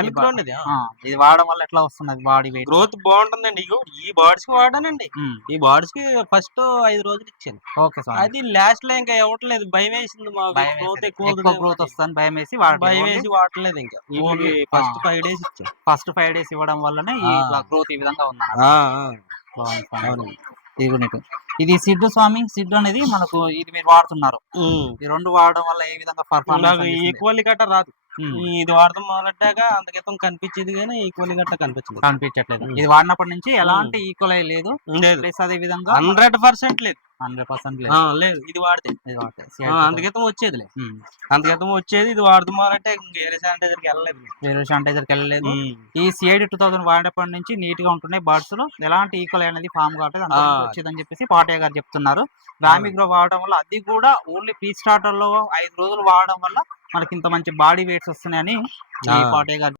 ఇది వాడడం వల్ల ఎట్లా వస్తున్నది బాడీ వెయిట్? గ్రోత్ బాగుంటుందండి. ఇగో ఈ బర్డ్స్ కి వాడానండి. ఈ బర్డ్స్ కి ఫస్ట్ 5 రోజులు ఇచ్చాను. ఓకే స్వామి. అది లాస్ట్ లో ఇంకా ఇవ్వట్లేదు. భయం వేసింది మాకు. గ్రోత్ ఎక్కువ గ్రోత్ వస్తుందని భయం వేసి భయం వేసి వాడట్లేదు ఇంకా. ఓన్లీ ఫస్ట్ 5 డేస్ ఇచ్చాను. ఫస్ట్ 5 డేస్ ఇవ్వడం వల్లనే ఇట్లా గ్రోత్ ఈ విధంగా ఉంది. ఇది సిద్ధు స్వామి. సిద్ధు అనేది మనకు ఇది మీరు వాడుతున్నారు. ఈ 2 వాడడం వల్ల ఏ విధంగా పర్ఫార్మెన్స్? ఈక్వల్లీ గట్ట రాదు. ఇది వాడటం మొదలెట్టాక అంత క్రితం కనిపించేది కానీ ఈక్వల్లీ గట్ట కనిపించట్లేదు. ఇది వాడినప్పటి నుంచి ఎలాంటి ఈక్వల్ లేదు. ప్లస్ అదే విధంగా 100% లేదు. 100% లేదు. ఇది వాడితే అందుకేతం వచ్చేది. అందుకేతం వచ్చేది. ఇది వాడటం మొదలెట్టే వేరే శానిటైజర్కి వెళ్ళలేదు. ఈ CID 2000 వాడినప్పటి నుంచి నీట్ గా ఉంటున్నాయి బర్డ్స్ లో. ఎలాంటి ఈక్వల్ అనేది ఫామ్ కావట్లేదు. వచ్చేదని చెప్పేసి పాటయ్య గారు చెప్తున్నారు. రామిగ్రో వాడడం వల్ల, అది కూడా ఓన్లీ ప్రీ స్టార్టర్ లో 5 రోజులు వాడడం వల్ల మనకి ఇంత మంచి బాడీ వెయిట్స్ వస్తున్నాయని పాటయ్య గారు